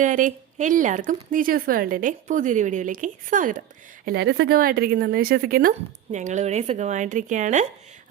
കൂട്ടുകാരെ, എല്ലാവർക്കും നിജൂസ് വേൾഡിൻ്റെ പുതിയൊരു വീഡിയോയിലേക്ക് സ്വാഗതം. എല്ലാവരും സുഖമായിട്ടിരിക്കുന്നെന്ന് വിശ്വസിക്കുന്നു. ഞങ്ങളിവിടെ സുഖമായിട്ടിരിക്കുകയാണ്.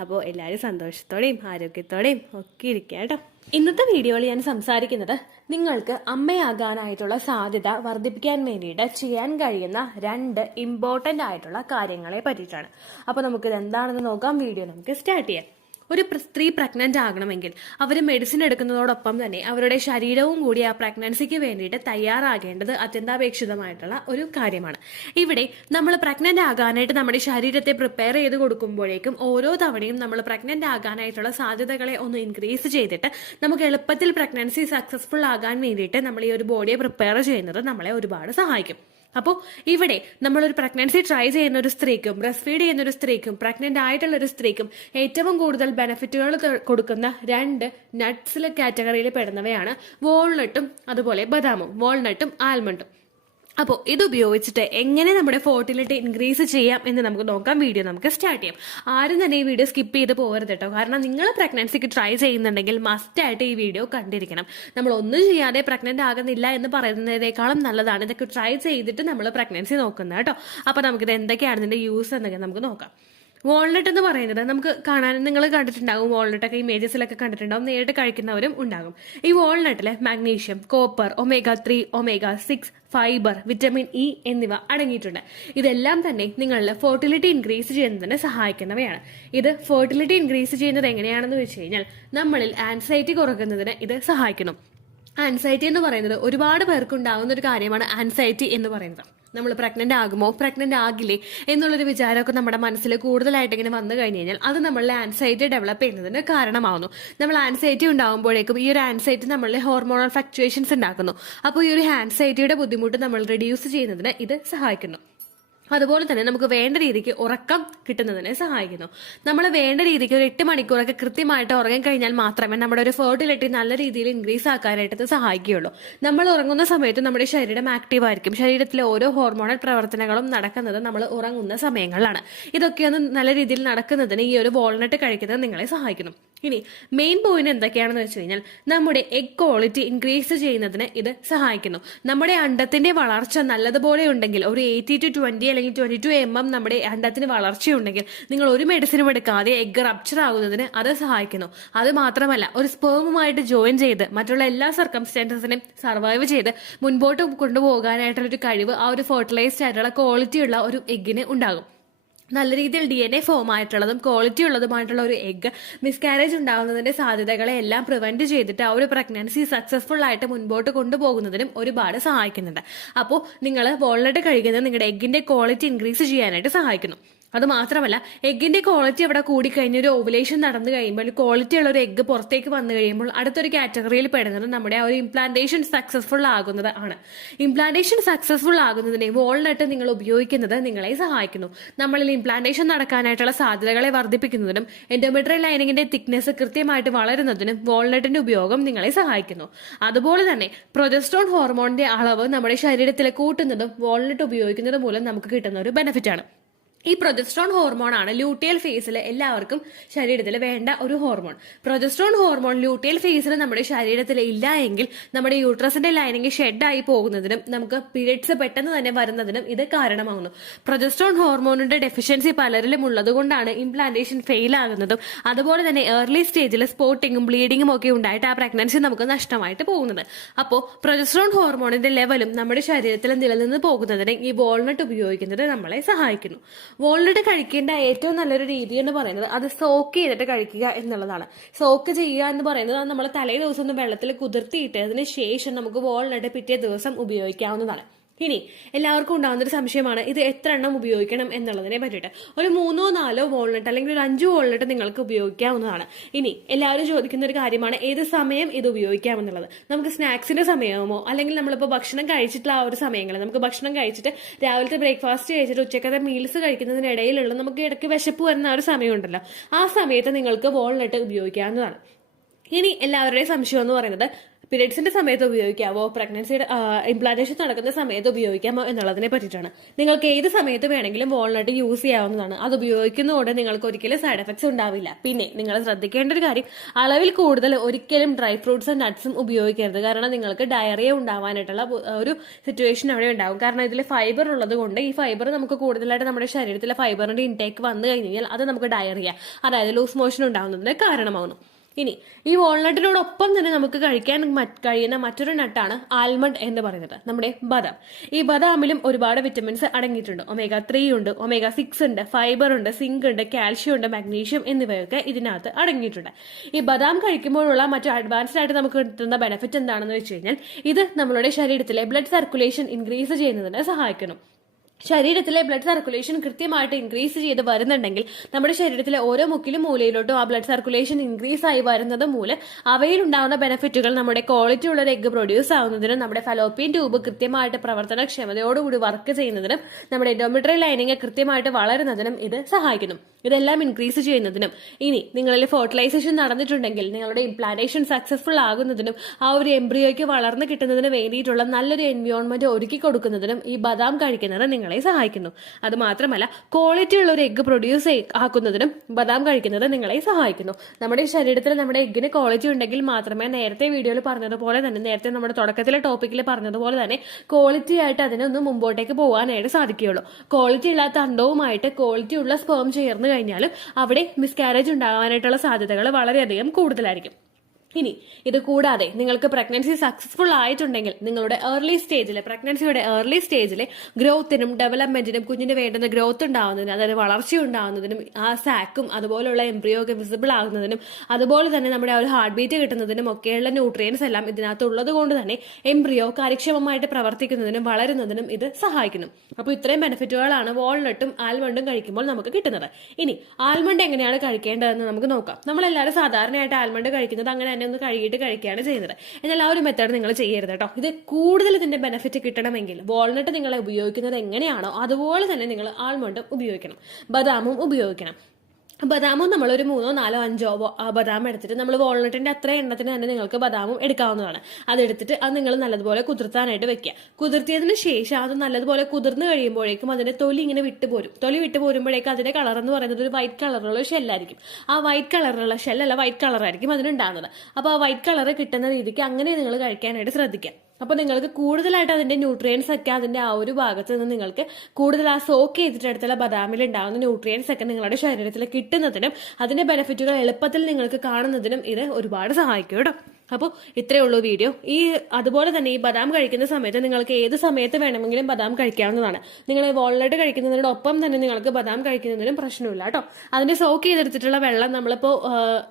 അപ്പോൾ എല്ലാവരും സന്തോഷത്തോടെയും ആരോഗ്യത്തോടെയും ഒക്കെ ഇരിക്കുക കേട്ടോ. ഇന്നത്തെ വീഡിയോയിൽ ഞാൻ സംസാരിക്കുന്നത് നിങ്ങൾക്ക് അമ്മയാകാനായിട്ടുള്ള സാധ്യത വർദ്ധിപ്പിക്കാൻ വേണ്ടിയിട്ട് ചെയ്യാൻ കഴിയുന്ന 2 ഇമ്പോർട്ടൻ്റ് ആയിട്ടുള്ള കാര്യങ്ങളെ പറ്റിയിട്ടാണ്. അപ്പോൾ നമുക്കിത് എന്താണെന്ന് നോക്കാം. വീഡിയോ നമുക്ക് സ്റ്റാർട്ട് ചെയ്യാം. ഒരു സ്ത്രീ പ്രഗ്നന്റ് ആകണമെങ്കിൽ അവർ മെഡിസിൻ എടുക്കുന്നതോടൊപ്പം തന്നെ അവരുടെ ശരീരവും കൂടി ആ പ്രഗ്നൻസിക്ക് വേണ്ടിയിട്ട് തയ്യാറാകേണ്ടത് അത്യന്താപേക്ഷിതമായിട്ടുള്ള ഒരു കാര്യമാണ്. ഇവിടെ നമ്മൾ പ്രഗ്നന്റ് ആകാനായിട്ട് നമ്മുടെ ശരീരത്തെ പ്രിപ്പയർ ചെയ്ത് കൊടുക്കുമ്പോഴേക്കും ഓരോ തവണയും നമ്മൾ പ്രഗ്നന്റ് ആകാനായിട്ടുള്ള സാധ്യതകളെ ഒന്ന് ഇൻക്രീസ് ചെയ്തിട്ട് നമുക്ക് എളുപ്പത്തിൽ പ്രഗ്നൻസി സക്സസ്ഫുൾ ആകാൻ വേണ്ടിയിട്ട് നമ്മൾ ഈ ഒരു ബോഡിയെ പ്രിപ്പയർ ചെയ്യുന്നത് നമ്മളെ ഒരുപാട് സഹായിക്കും. അപ്പോൾ ഇവിടെ നമ്മളൊരു പ്രഗ്നൻസി ട്രൈ ചെയ്യുന്ന ഒരു സ്ത്രീക്കും ബ്രസ്റ്റ് ഫീഡ് ചെയ്യുന്ന ഒരു സ്ത്രീക്കും പ്രഗ്നന്റ് ആയിട്ടുള്ള ഒരു സ്ത്രീക്കും ഏറ്റവും കൂടുതൽ ബെനിഫിറ്റുകൾ കൊടുക്കുന്ന 2 നട്ട്സിലെ കാറ്റഗറിയിൽ പെടുന്നവയാണ് വാൾനട്ടും അതുപോലെ ബദാമും, വാൾനട്ടും ആൽമണ്ടും. അപ്പോൾ ഇത് ഉപയോഗിച്ചിട്ട് എങ്ങനെ നമ്മുടെ ഫെർട്ടിലിറ്റി ഇൻക്രീസ് ചെയ്യാം എന്ന് നമുക്ക് നോക്കാം. വീഡിയോ നമുക്ക് സ്റ്റാർട്ട് ചെയ്യാം. ആരും തന്നെ ഈ വീഡിയോ സ്കിപ്പ് ചെയ്ത് പോകരുത് കേട്ടോ. കാരണം നിങ്ങൾ പ്രഗ്നൻസിക്ക് ട്രൈ ചെയ്യുന്നുണ്ടെങ്കിൽ മസ്റ്റായിട്ട് ഈ വീഡിയോ കണ്ടിരിക്കണം. നമ്മൾ ഒന്നും ചെയ്യാതെ പ്രഗ്നന്റ് ആകുന്നില്ല എന്ന് പറയുന്നതിനേക്കാളും നല്ലതാണ് ഇതൊക്കെ ട്രൈ ചെയ്തിട്ട് നമ്മൾ പ്രഗ്നൻസി നോക്കുന്നത് കേട്ടോ. അപ്പോൾ നമുക്കിത് എന്തൊക്കെയാണ് ഇതിന്റെ യൂസ് എന്നൊക്കെ നമുക്ക് നോക്കാം. വാൾനട്ട് എന്ന് പറയുന്നത് നമുക്ക് കാണാൻ നിങ്ങൾ കണ്ടിട്ടുണ്ടാകും. വാൾനട്ടൊക്കെ ഇമേജസിലൊക്കെ കണ്ടിട്ടുണ്ടാകും. നേരിട്ട് കഴിക്കുന്നവരും ഉണ്ടാകും. ഈ വാൾനട്ടിലെ magnesium, copper, omega-3, omega-6, fibre, vitamin E എന്നിവ അടങ്ങിയിട്ടുണ്ട്. ഇതെല്ലാം തന്നെ നിങ്ങളുടെ ഫെർട്ടിലിറ്റി ഇൻക്രീസ് ചെയ്യുന്നതിന് സഹായിക്കുന്നവയാണ്. ഇത് ഫെർട്ടിലിറ്റി ഇൻക്രീസ് ചെയ്യുന്നത് എങ്ങനെയാണെന്ന് വെച്ച് കഴിഞ്ഞാൽ നമ്മളിൽ ആൻസൈറ്റി കുറയ്ക്കുന്നതിന് ഇത് സഹായിക്കുന്നു. ആൻസൈറ്റി എന്ന് പറയുന്നത് ഒരുപാട് പേർക്ക് ഉണ്ടാകുന്ന ഒരു കാര്യമാണ്. ആൻസൈറ്റി എന്ന് പറയുന്നത് നമ്മൾ പ്രഗ്നന്റ് ആകുമോ പ്രഗ്നന്റ് ആകില്ലേ എന്നുള്ളൊരു വിചാരമൊക്കെ നമ്മുടെ മനസ്സിൽ കൂടുതലായിട്ട് ഇങ്ങനെ വന്നു കഴിഞ്ഞു കഴിഞ്ഞാൽ അത് നമ്മളുടെ ആൻസൈറ്റി ഡെവലപ്പ് ചെയ്യുന്നതിന് കാരണമാവുന്നു. നമ്മൾ ആൻസൈറ്റി ഉണ്ടാകുമ്പോഴേക്കും ഈ ഒരു ആൻസൈറ്റി നമ്മളുടെ ഹോർമോണൽ ഫ്ലക്ച്വേഷൻസ് ഉണ്ടാക്കുന്നു. അപ്പോൾ ഈ ഒരു ആൻസൈറ്റിയുടെ ബുദ്ധിമുട്ട് നമ്മൾ റിഡ്യൂസ് ചെയ്യുന്നതിന് ഇത് സഹായിക്കുന്നു. അതുപോലെ തന്നെ നമുക്ക് വേണ്ട രീതിക്ക് ഉറക്കം കിട്ടുന്നതിനെ സഹായിക്കുന്നു. നമ്മൾ വേണ്ട രീതിക്ക് ഒരു 8 മണിക്കൂറൊക്കെ കൃത്യമായിട്ട് ഉറങ്ങാൻ കഴിഞ്ഞാൽ മാത്രമേ നമ്മുടെ ഒരു ഫെർട്ടിലിറ്റി നല്ല രീതിയിൽ ഇൻക്രീസ് ആക്കാനായിട്ട് ഇത് സഹായിക്കുകയുള്ളൂ. നമ്മൾ ഉറങ്ങുന്ന സമയത്ത് നമ്മുടെ ശരീരം ആക്റ്റീവ് ആയിരിക്കും. ശരീരത്തിലെ ഓരോ ഹോർമോണൽ പ്രവർത്തനങ്ങളും നടക്കുന്നത് നമ്മൾ ഉറങ്ങുന്ന സമയങ്ങളിലാണ്. ഇതൊക്കെയൊന്ന് നല്ല രീതിയിൽ നടക്കുന്നതിന് ഈ ഒരു വാൾനട്ട് കഴിക്കുന്നത് നിങ്ങളെ സഹായിക്കുന്നു. ഇനി മെയിൻ പോയിന്റ് എന്തൊക്കെയാണെന്ന് വെച്ച് കഴിഞ്ഞാൽ നമ്മുടെ എഗ് ക്വാളിറ്റി ഇൻക്രീസ് ചെയ്യുന്നതിന് ഇത് സഹായിക്കുന്നു. നമ്മുടെ അണ്ടത്തിന്റെ വളർച്ച നല്ലതുപോലെ ഉണ്ടെങ്കിൽ ഒരു 80 to 20 അല്ലെങ്കിൽ 22 mm നമ്മുടെ അണ്ടത്തിന് വളർച്ചയുണ്ടെങ്കിൽ നിങ്ങൾ ഒരു മെഡിസിനും എടുക്കാതെ എഗ് റപ്ചർ ആകുന്നതിന് അത് സഹായിക്കുന്നു. അത് മാത്രമല്ല ഒരു സ്പേമുമായിട്ട് ജോയിൻ ചെയ്ത് മറ്റുള്ള എല്ലാ സർക്കംസ്റ്റൻസസിനെയും സർവൈവ് ചെയ്ത് മുൻപോട്ട് കൊണ്ടുപോകാനായിട്ടുള്ള ഒരു കഴിവ് ആ ഒരു ഫെർട്ടിലൈസ്ഡ് ആയിട്ടുള്ള ക്വാളിറ്റി ഉള്ള ഒരു എഗ്ഗിന് ഉണ്ടാകും. നല്ല രീതിയിൽ DNA ഫോം ആയിട്ടുള്ളതും ക്വാളിറ്റി ഉള്ളതുമായിട്ടുള്ള ഒരു എഗ്ഗ് മിസ്കാരേജ് ഉണ്ടാകുന്നതിന്റെ സാധ്യതകളെ എല്ലാം പ്രിവെന്റ് ചെയ്തിട്ട് ആ ഒരു പ്രഗ്നൻസി സക്സസ്ഫുൾ ആയിട്ട് മുൻപോട്ട് കൊണ്ടുപോകുന്നതിനും ഒരുപാട് സഹായിക്കുന്നുണ്ട്. അപ്പോൾ നിങ്ങൾ വാൾനട്ട് കഴിക്കുന്നത് നിങ്ങളുടെ എഗ്ഗിന്റെ ക്വാളിറ്റി ഇൻക്രീസ് ചെയ്യാനായിട്ട് സഹായിക്കുന്നു. അത് മാത്രമല്ല എഗ്ഗിന്റെ ക്വാളിറ്റി അവിടെ കൂടിക്കഴിഞ്ഞ ഒരു ഓവുലേഷൻ നടന്നു കഴിയുമ്പോൾ ക്വാളിറ്റി ഉള്ള ഒരു എഗ്ഗ് പുറത്തേക്ക് വന്നു കഴിയുമ്പോൾ അടുത്തൊരു കാറ്റഗറിയിൽ പെടുന്നത് നമ്മുടെ ആ ഒരു ഇംപ്ലാന്റേഷൻ സക്സസ്ഫുൾ ആകുന്നത് ആണ്. ഇംപ്ലാന്റേഷൻ സക്സസ്ഫുൾ ആകുന്നതിന് വാൾനട്ട് നിങ്ങൾ ഉപയോഗിക്കുന്നത് നിങ്ങളെ സഹായിക്കുന്നു. നമ്മളിൽ ഇംപ്ലാന്റേഷൻ നടക്കാനായിട്ടുള്ള സാധ്യതകളെ വർദ്ധിപ്പിക്കുന്നതിനും എൻഡോമെട്രിയൽ ലൈനിങ്ങിന്റെ തിക്നെസ് കൃത്യമായിട്ട് വളരുന്നതിനും വാൾനട്ടിന്റെ ഉപയോഗം നിങ്ങളെ സഹായിക്കുന്നു. അതുപോലെ തന്നെ പ്രൊജസ്ട്രോൺ ഹോർമോണിന്റെ അളവ് നമ്മുടെ ശരീരത്തിൽ കൂട്ടുന്നതും വാൾനട്ട് ഉപയോഗിക്കുന്നത് മൂലം നമുക്ക് കിട്ടുന്ന ഒരു ബെനിഫിറ്റ് ആണ്. ഈ പ്രൊജസ്ട്രോൺ ഹോർമോൺ ആണ് ലൂട്ടിയൽ ഫേസിൽ എല്ലാവർക്കും ശരീരത്തിൽ വേണ്ട ഒരു ഹോർമോൺ. പ്രൊജസ്ട്രോൺ ഹോർമോൺ ലൂട്ടിയൽ ഫേസിൽ നമ്മുടെ ശരീരത്തിൽ ഇല്ല എങ്കിൽ നമ്മുടെ യൂട്രസിന്റെ ലൈനിങ് ഷെഡായി പോകുന്നതിനും നമുക്ക് പീരിയഡ്സ് പെട്ടെന്ന് തന്നെ വരുന്നതിനും ഇത് കാരണമാകുന്നു. പ്രൊജസ്ട്രോൺ ഹോർമോണിന്റെ ഡെഫിഷ്യൻസി പലരിലും ഉള്ളത് കൊണ്ടാണ് ഇംപ്ലാന്റേഷൻ ഫെയിൽ ആകുന്നതും അതുപോലെ തന്നെ ഏർലി സ്റ്റേജിൽ സ്പോട്ടിങ്ങും ബ്ലീഡിങ്ങും ഒക്കെ ഉണ്ടായിട്ട് ആ പ്രഗ്നൻസി നമുക്ക് നഷ്ടമായിട്ട് പോകുന്നത്. അപ്പോൾ പ്രൊജസ്ട്രോൺ ഹോർമോണിന്റെ ലെവലും നമ്മുടെ ശരീരത്തിൽ നിലനിന്ന് പോകുന്നതിന് ഈ വാൾനട്ട് ഉപയോഗിക്കുന്നത് നമ്മളെ സഹായിക്കുന്നു. വാൾനട്ട് കഴിക്കേണ്ട ഏറ്റവും നല്ലൊരു രീതി എന്ന് പറയുന്നത് അത് സോക്ക് ചെയ്തിട്ട് കഴിക്കുക എന്നുള്ളതാണ്. സോക്ക് ചെയ്യുക എന്ന് പറയുന്നത് നമ്മൾ തലേ ദിവസം ഒന്ന് വെള്ളത്തിൽ കുതിർത്തിയിട്ട് അതിന് ശേഷം നമുക്ക് വാൾനട്ട് പിറ്റേ ദിവസം ഉപയോഗിക്കാവുന്നതാണ്. ഇനി എല്ലാവർക്കും ഉണ്ടാകുന്ന ഒരു സംശയമാണ് ഇത് എത്ര എണ്ണം ഉപയോഗിക്കണം എന്നുള്ളതിനെ പറ്റിയിട്ട്. ഒരു 3-4 വാൾനട്ട് അല്ലെങ്കിൽ ഒരു 5 വാൾനട്ട് നിങ്ങൾക്ക് ഉപയോഗിക്കാവുന്നതാണ്. ഇനി എല്ലാവരും ചോദിക്കുന്ന ഒരു കാര്യമാണ് ഏത് സമയം ഇത് ഉപയോഗിക്കാമെന്നുള്ളത്. നമുക്ക് സ്നാക്സിന്റെ സമയമോ അല്ലെങ്കിൽ നമ്മളിപ്പോൾ ഭക്ഷണം കഴിച്ചിട്ടുള്ള ആ ഒരു സമയങ്ങളിൽ നമുക്ക് ഭക്ഷണം കഴിച്ചിട്ട് രാവിലത്തെ ബ്രേക്ക്ഫാസ്റ്റ് കഴിച്ചിട്ട് ഉച്ചക്കത്തെ മീൽസ് കഴിക്കുന്നതിനിടയിലുള്ള നമുക്ക് ഇടയ്ക്ക് വിശപ്പ് വരുന്ന ആ ഒരു സമയമുണ്ടല്ലോ, ആ സമയത്ത് നിങ്ങൾക്ക് വാൾനട്ട് ഉപയോഗിക്കാവുന്നതാണ്. ഇനി എല്ലാവരുടെയും സംശയം എന്ന് പറയുന്നത് പീരിയഡ്സിന്റെ സമയത്ത് ഉപയോഗിക്കാവോ, പ്രഗ്നൻസിയുടെ ഇംപ്ലാന്റേഷൻ നടക്കുന്ന സമയത്ത് ഉപയോഗിക്കാമോ എന്നുള്ളതിനെ പറ്റിയിട്ടാണ്. നിങ്ങൾക്ക് ഏത് സമയത്ത് വേണമെങ്കിലും വാൾനട്ട് യൂസ് ചെയ്യാവുന്നതാണ്. അത് ഉപയോഗിക്കുന്നതോടെ നിങ്ങൾക്ക് ഒരിക്കലും സൈഡ് എഫക്ട്സ് ഉണ്ടാവില്ല. പിന്നെ നിങ്ങൾ ശ്രദ്ധിക്കേണ്ട ഒരു കാര്യം, അളവിൽ കൂടുതൽ ഒരിക്കലും ഡ്രൈ ഫ്രൂട്ട്സും നട്ട്സും ഉപയോഗിക്കരുത്. കാരണം നിങ്ങൾക്ക് ഡയറിയ ഉണ്ടാവാനായിട്ടുള്ള ഒരു സിറ്റുവേഷൻ അവിടെ ഉണ്ടാകും. കാരണം ഇതിൽ ഫൈബർ ഉള്ളത് കൊണ്ട് ഈ ഫൈബർ നമുക്ക് കൂടുതലായിട്ട് നമ്മുടെ ശരീരത്തിലെ ഫൈബറിന്റെ ഇൻടേക്ക് വന്നു കഴിഞ്ഞാൽ അത് നമുക്ക് ഡയറിയ, അതായത് ലൂസ് മോഷൻ ഉണ്ടാകുന്നതിന് കാരണമാകുന്നു. ഇനി ഈ വാൾനട്ടിനോടൊപ്പം തന്നെ നമുക്ക് കഴിക്കാൻ കഴിയുന്ന മറ്റൊരു നട്ടാണ് ആൽമണ്ട് എന്ന് പറയുന്നത്, നമ്മുടെ ബദാം. ഈ ബദാമിലും ഒരുപാട് വിറ്റമിൻസ് അടങ്ങിയിട്ടുണ്ട്. omega-3 ഉണ്ട്, omega-6 ഉണ്ട്, ഫൈബർ ഉണ്ട്, സിങ്ക് ഉണ്ട്, കാൽഷ്യം ഉണ്ട്, മാഗ്നീഷ്യം എന്നിവയൊക്കെ ഇതിനകത്ത് അടങ്ങിയിട്ടുണ്ട്. ഈ ബദാം കഴിക്കുമ്പോഴുള്ള മറ്റു അഡ്വാൻസ്ഡ് ആയിട്ട് നമുക്ക് കിട്ടുന്ന ബെനിഫിറ്റ് എന്താണെന്ന് വെച്ച് കഴിഞ്ഞാൽ ഇത് നമ്മളുടെ ശരീരത്തിലെ ബ്ലഡ് സർക്കുലേഷൻ ഇൻക്രീസ് ചെയ്യുന്നതിന് സഹായിക്കുന്നു. ശരീരത്തിലെ ബ്ലഡ് സർക്കുലേഷൻ കൃത്യമായിട്ട് ഇൻക്രീസ് ചെയ്ത് വരുന്നുണ്ടെങ്കിൽ നമ്മുടെ ശരീരത്തിലെ ഓരോ മുക്കിലും മൂലയിലോട്ടും ആ ബ്ലഡ് സർക്കുലേഷൻ ഇൻക്രീസ് ആയി വരുന്നത് മൂലം അവയിലുണ്ടാകുന്ന ബെനിഫിറ്റുകൾ നമ്മുടെ ക്വാളിറ്റി ഉള്ള ഒരു എഗ് പ്രൊഡ്യൂസ് ആവുന്നതിനും നമ്മുടെ ഫലോപ്പിയൻ ട്യൂബ് കൃത്യമായിട്ട് പ്രവർത്തനക്ഷമതയോടുകൂടി വർക്ക് ചെയ്യുന്നതിനും നമ്മുടെ എൻഡോമെട്രിയൽ ലൈനിങ് കൃത്യമായിട്ട് വളരുന്നതിനും ഇത് സഹായിക്കുന്നു. ഇതെല്ലാം ഇൻക്രീസ് ചെയ്യുന്നതിനും ഇനി നിങ്ങളിൽ ഫെർട്ടിലൈസേഷൻ നടന്നിട്ടുണ്ടെങ്കിൽ നിങ്ങളുടെ ഇംപ്ലാന്റേഷൻ സക്സസ്ഫുൾ ആകുന്നതിനും ആ ഒരു എംബ്രിയോയ്ക്ക് വളർന്നു കിട്ടുന്നതിന് വേണ്ടിയിട്ടുള്ള നല്ലൊരു എൻവയോൺമെന്റ് ഒരുക്കി കൊടുക്കുന്നതിനും ഈ ബദാം കഴിക്കുന്നത് നിങ്ങളെ സഹായിക്കുന്നു. അത് മാത്രമല്ല ക്വാളിറ്റി ഉള്ള ഒരു എഗ് പ്രൊഡ്യൂസ് ആക്കുന്നതിനും ബദാം കഴിക്കുന്നത് നിങ്ങളെ സഹായിക്കുന്നു. നമ്മുടെ ശരീരത്തിൽ നമ്മുടെ എഗ്ഗിന് ക്വാളിറ്റി ഉണ്ടെങ്കിൽ മാത്രമേ നേരത്തെ വീഡിയോയിൽ പറഞ്ഞതുപോലെ തന്നെ, നേരത്തെ നമ്മുടെ തുടക്കത്തിലെ ടോപ്പിക്കിൽ പറഞ്ഞതുപോലെ തന്നെ ക്വാളിറ്റി ആയിട്ട് അതിനൊന്ന് മുമ്പോട്ടേക്ക് പോകാനായിട്ട് സാധിക്കുകയുള്ളൂ. ക്വാളിറ്റി ഇല്ലാത്ത അണ്ടവുമായിട്ട് ക്വാളിറ്റി ഉള്ള സ്പേം ചേർന്ന് കഴിഞ്ഞാലും അവിടെ മിസ്കാരേജ് ഉണ്ടാകാനായിട്ടുള്ള സാധ്യതകൾ വളരെയധികം കൂടുതലായിരിക്കും. ഇനി ഇത് കൂടാതെ നിങ്ങൾക്ക് പ്രഗ്നൻസി സക്സസ്ഫുൾ ആയിട്ടുണ്ടെങ്കിൽ നിങ്ങളുടെ പ്രഗ്നൻസിയുടെ ഏർലി സ്റ്റേജിലെ ഗ്രോത്തിനും ഡെവലപ്മെന്റിനും കുഞ്ഞിന് വേണ്ടുന്ന ഗ്രോത്ത് ഉണ്ടാവുന്നതിനും, അതായത് വളർച്ച ഉണ്ടാവുന്നതിനും, ആ സാക്കും അതുപോലുള്ള എംബ്രിയോ ഒക്കെ വിസിബിൾ ആകുന്നതിനും, അതുപോലെ തന്നെ നമ്മുടെ ആ ഒരു ഹാർട്ട് ബീറ്റ് കിട്ടുന്നതിനും ഒക്കെയുള്ള ന്യൂട്രിയൻസ് എല്ലാം ഇതിനകത്ത് ഉള്ളത് കൊണ്ട് തന്നെ എംബ്രിയോ കാര്യക്ഷമമായിട്ട് പ്രവർത്തിക്കുന്നതിനും വളരുന്നതിനും ഇത് സഹായിക്കുന്നു. അപ്പോൾ ഇത്രയും ബെനിഫിറ്റുകളാണ് വാൾനട്ടും ആൽമണ്ടും കഴിക്കുമ്പോൾ നമുക്ക് കിട്ടുന്നത്. ഇനി ആൽമണ്ട് എങ്ങനെയാണ് കഴിക്കേണ്ടതെന്ന് നമുക്ക് നോക്കാം. നമ്മളെല്ലാവരും സാധാരണയായിട്ട് ആൽമണ്ട് കഴിക്കുന്നത് അങ്ങനെ ഒന്ന് കഴുകിയിട്ട് കഴിക്കുകയാണ് ചെയ്യുന്നത്. എന്നാൽ ആ ഒരു മെത്തേഡ് നിങ്ങൾ ചെയ്യരുത് കേട്ടോ. ഇത് കൂടുതൽ ഇതിന്റെ ബെനിഫിറ്റ് കിട്ടണമെങ്കിൽ വാൾനട്ട് നിങ്ങൾ ഉപയോഗിക്കുന്നത് എങ്ങനെയാണോ അതുപോലെ തന്നെ നിങ്ങൾ ആൽമണ്ടും ഉപയോഗിക്കണം, ബദാമും ഉപയോഗിക്കണം. ബദാമും നമ്മളൊരു 3, 4, 5 ബദാം എടുത്തിട്ട് നമ്മൾ വാൾനട്ടിന്റെ അത്ര എണ്ണത്തിന് തന്നെ നിങ്ങൾക്ക് ബദാമും എടുക്കാവുന്നതാണ്. അതെടുത്തിട്ട് അത് നിങ്ങൾ നല്ലതുപോലെ കുതിർത്താനായിട്ട് വെക്കുക. കുതിർത്തിയതിന് ശേഷം അത് നല്ലതുപോലെ കുതിർന്ന് കഴിയുമ്പോഴേക്കും അതിന്റെ തൊലി ഇങ്ങനെ വിട്ടുപോരും. തൊലി വിട്ടുപോരുമ്പോഴേക്കും അതിന്റെ കളർ എന്ന് പറയുന്നത് ഒരു വൈറ്റ് കളറുള്ള ഷെല്ലായിരിക്കും. ആ വൈറ്റ് കളറുള്ള ഷെല്ലല്ല, വൈറ്റ് കളറായിരിക്കും അതിനുണ്ടാകുന്നത്. അപ്പോൾ ആ വൈറ്റ് കളർ കിട്ടുന്ന രീതിക്ക് അങ്ങനെ നിങ്ങൾ കഴിക്കാനായിട്ട് ശ്രദ്ധിക്കുക. അപ്പോൾ നിങ്ങൾക്ക് കൂടുതലായിട്ട് അതിന്റെ ന്യൂട്രിയൻസ് ഒക്കെ അതിന്റെ ആ ഒരു ഭാഗത്ത് നിന്ന് നിങ്ങൾക്ക് കൂടുതൽ ആ സോക്ക് ചെയ്തിട്ടടുത്തുള്ള ബദാമിൽ ഉണ്ടാകുന്ന ന്യൂട്രിയൻസ് ഒക്കെ നിങ്ങളുടെ ശരീരത്തിൽ കിട്ടുന്നതിനും അതിന്റെ ബെനിഫിറ്റുകൾ എളുപ്പത്തിൽ നിങ്ങൾക്ക് കാണുന്നതിനും ഇത് ഒരുപാട് സഹായിക്കും കേട്ടോ. അപ്പോൾ ഇത്രയേ ഉള്ളൂ വീഡിയോ. അതുപോലെ തന്നെ ഈ ബദാം കഴിക്കുന്ന സമയത്ത് നിങ്ങൾക്ക് ഏത് സമയത്ത് വേണമെങ്കിലും ബദാം കഴിക്കാവുന്നതാണ്. നിങ്ങൾ വാൾനട്ട് കഴിക്കുന്നതിനോടൊപ്പം തന്നെ നിങ്ങൾക്ക് ബദാം കഴിക്കുന്നതിനും പ്രശ്നമില്ല കേട്ടോ. അതിന്റെ സോക്ക് ചെയ്തെടുത്തിട്ടുള്ള വെള്ളം നമ്മളിപ്പോൾ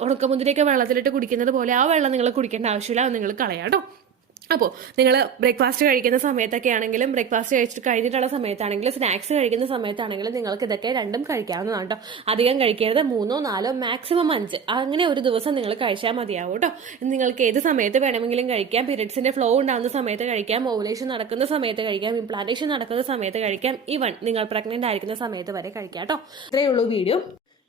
ഉണക്കമുന്തിരിയൊക്കെ വെള്ളത്തിലിട്ട് കുടിക്കുന്നത് പോലെ ആ വെള്ളം നിങ്ങൾ കുടിക്കേണ്ട ആവശ്യമില്ല, അത് നിങ്ങൾ കളയാം കേട്ടോ. അപ്പോൾ നിങ്ങൾ ബ്രേക്ക്ഫാസ്റ്റ് കഴിക്കുന്ന സമയത്തൊക്കെ ആണെങ്കിലും, ബ്രേക്ക്ഫാസ്റ്റ് കഴിച്ചിട്ട് കഴിഞ്ഞിട്ടുള്ള സമയത്താണെങ്കിലും, സ്നാക്സ് കഴിക്കുന്ന സമയത്താണെങ്കിലും നിങ്ങൾക്ക് ഇതൊക്കെ രണ്ടും കഴിക്കാവുന്നതാണ് കേട്ടോ. അധികം കഴിക്കരുത്. 3, 4, മാക്സിമം 5 അങ്ങനെ ഒരു ദിവസം നിങ്ങൾ കഴിച്ചാൽ മതിയാവും കേട്ടോ. നിങ്ങൾക്ക് ഏത് സമയത്ത് വേണമെങ്കിലും കഴിക്കാം. പീരിയഡ്സിന്റെ ഫ്ലോ ഉണ്ടാകുന്ന സമയത്ത് കഴിക്കാം, ഓവുലേഷൻ നടക്കുന്ന സമയത്ത് കഴിക്കാം, ഇംപ്ലാന്റേഷൻ നടക്കുന്ന സമയത്ത് കഴിക്കാം, ഈവൻ നിങ്ങൾ പ്രഗ്നന്റ് ആയിരിക്കുന്ന സമയത്ത് വരെ കഴിക്കാം കേട്ടോ. ഇത്രയേ ഉള്ളൂ വീഡിയോ.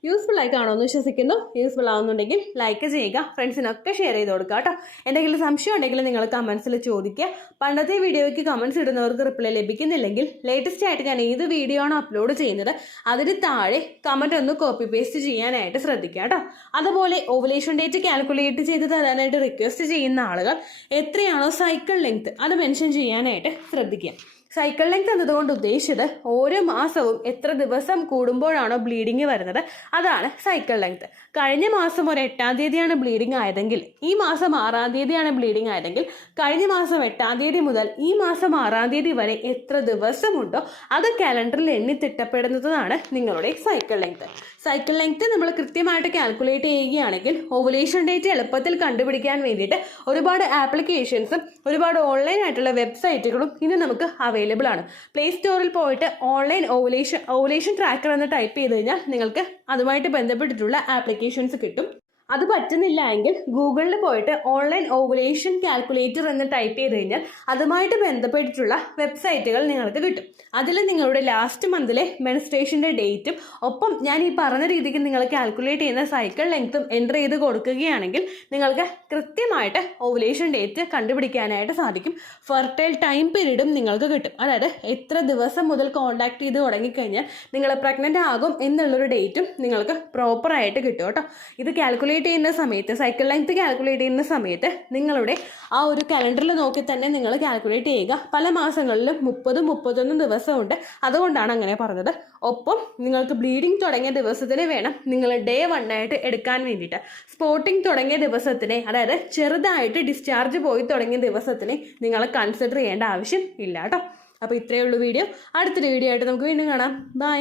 യൂസ്ഫുൾ ആയി കാണുമെന്ന് വിശ്വസിക്കുന്നു. യൂസ്ഫുൾ ആവുന്നുണ്ടെങ്കിൽ ലൈക്ക് ചെയ്യുക, ഫ്രണ്ട്സിനൊക്കെ ഷെയർ ചെയ്ത് കൊടുക്കുക കേട്ടോ. എന്തെങ്കിലും സംശയം ഉണ്ടെങ്കിൽ നിങ്ങൾ കമൻസിൽ ചോദിക്കുക. പണ്ടത്തെ വീഡിയോയ്ക്ക് കമൻസ് ഇടുന്നവർക്ക് റിപ്ലൈ ലഭിക്കുന്നില്ലെങ്കിൽ ലേറ്റസ്റ്റ് ആയിട്ട് ഞാൻ ഏത് വീഡിയോ ആണോ അപ്ലോഡ് ചെയ്യുന്നത് അതിന് താഴെ കമൻറ്റ് ഒന്ന് കോപ്പി പേസ്റ്റ് ചെയ്യാനായിട്ട് ശ്രദ്ധിക്കുക കേട്ടോ. അതുപോലെ ഓവുലേഷൻ ഡേറ്റ് കാൽക്കുലേറ്റ് ചെയ്ത് തരാനായിട്ട് റിക്വസ്റ്റ് ചെയ്യുന്ന ആളുകൾ എത്രയാണോ സൈക്കിൾ ലെങ്ത് അത് മെൻഷൻ ചെയ്യാനായിട്ട് ശ്രദ്ധിക്കുക. സൈക്കിൾ ലെങ്ത് എന്നതുകൊണ്ട് ഉദ്ദേശിച്ചത് ഓരോ മാസവും എത്ര ദിവസം കൂടുമ്പോഴാണോ ബ്ലീഡിങ് വരുന്നത് അതാണ് സൈക്കിൾ ലെങ്ത്. കഴിഞ്ഞ മാസം ഒരു 8-ാം തീയതിയാണ് ബ്ലീഡിങ് ആയതെങ്കിൽ ഈ മാസം 6-ാം തീയതിയാണ് ബ്ലീഡിങ് ആയതെങ്കിൽ കഴിഞ്ഞ മാസം 8-ാം തീയതി മുതൽ ഈ മാസം 6-ാം തീയതി വരെ എത്ര ദിവസമുണ്ടോ അത് കാലണ്ടറിൽ എണ്ണി തിട്ടപ്പെടുന്നതാണ് നിങ്ങളുടെ സൈക്കിൾ ലെങ്ത്. സൈക്കിൾ ലെങ്ത് നമ്മൾ കൃത്യമായിട്ട് കാൽക്കുലേറ്റ് ചെയ്യുകയാണെങ്കിൽ ഓവുലേഷൻ ഡേറ്റ് എളുപ്പത്തിൽ കണ്ടുപിടിക്കാൻ വേണ്ടിയിട്ട് ഒരുപാട് ആപ്ലിക്കേഷൻസും ഒരുപാട് ഓൺലൈൻ ആയിട്ടുള്ള വെബ്സൈറ്റുകളും ഇന്ന് നമുക്ക് അവൈലബിൾ ആണ്. പ്ലേ സ്റ്റോറിൽ പോയിട്ട് ഓൺലൈൻ ഓവുലേഷൻ ട്രാക്കർ എന്ന് ടൈപ്പ് ചെയ്ത് കഴിഞ്ഞാൽ നിങ്ങൾക്ക് അതുമായിട്ട് ബന്ധപ്പെട്ടിട്ടുള്ള ആപ്ലിക്കേഷൻസ് കിട്ടും. അത് പറ്റുന്നില്ല എങ്കിൽ ഗൂഗിളിൽ പോയിട്ട് ഓൺലൈൻ ഓവുലേഷൻ കാൽക്കുലേറ്റർ എന്ന് ടൈപ്പ് ചെയ്ത് കഴിഞ്ഞാൽ അതുമായിട്ട് ബന്ധപ്പെട്ടിട്ടുള്ള വെബ്സൈറ്റുകൾ നിങ്ങൾക്ക് കിട്ടും. അതിൽ നിങ്ങളുടെ ലാസ്റ്റ് മന്തിലെ മെൻസ്ട്രേഷൻ്റെ ഡേറ്റും ഒപ്പം ഞാൻ ഈ പറഞ്ഞ രീതിക്ക് നിങ്ങൾ കാൽക്കുലേറ്റ് ചെയ്യുന്ന സൈക്കിൾ ലെങ്ത്തും എൻ്റർ ചെയ്ത് കൊടുക്കുകയാണെങ്കിൽ നിങ്ങൾക്ക് കൃത്യമായിട്ട് ഓവുലേഷൻ ഡേറ്റ് കണ്ടുപിടിക്കാനായിട്ട് സാധിക്കും. ഫെർട്ടൈൽ ടൈം പീരീഡും നിങ്ങൾക്ക് കിട്ടും. അതായത് എത്ര ദിവസം മുതൽ കോൺടാക്ട് ചെയ്ത് തുടങ്ങിക്കഴിഞ്ഞാൽ നിങ്ങൾ പ്രഗ്നൻ്റ് ആകും എന്നുള്ളൊരു ഡേറ്റും നിങ്ങൾക്ക് പ്രോപ്പറായിട്ട് കിട്ടും കേട്ടോ. ഇത് കാൽക്കുലേറ്റ് ചെയ്യുന്ന സമയത്ത്, സൈക്കിൾ ലെങ്ത് കാൽക്കുലേറ്റ് ചെയ്യുന്ന സമയത്ത് നിങ്ങളുടെ ആ ഒരു കലണ്ടറിൽ നോക്കി തന്നെ നിങ്ങൾ കാൽക്കുലേറ്റ് ചെയ്യുക. പല മാസങ്ങളിലും 30-31 ദിവസമുണ്ട്, അതുകൊണ്ടാണ് അങ്ങനെ പറഞ്ഞത്. ഒപ്പം നിങ്ങൾക്ക് ബ്ലീഡിങ് തുടങ്ങിയ ദിവസത്തിന് വേണം നിങ്ങൾ ഡേ 1 ആയിട്ട് എടുക്കാൻ വേണ്ടിയിട്ട്. സ്പോട്ടിങ് തുടങ്ങിയ ദിവസത്തിനെ, അതായത് ചെറുതായിട്ട് ഡിസ്ചാർജ് പോയി തുടങ്ങിയ ദിവസത്തിനെ നിങ്ങൾ കൺസിഡർ ചെയ്യേണ്ട ആവശ്യം ഇല്ല കേട്ടോ. അപ്പോൾ ഇത്രയേ ഉള്ളൂ വീഡിയോ. അടുത്തൊരു വീഡിയോ ആയിട്ട് നമുക്ക് വീണ്ടും കാണാം. ബൈ.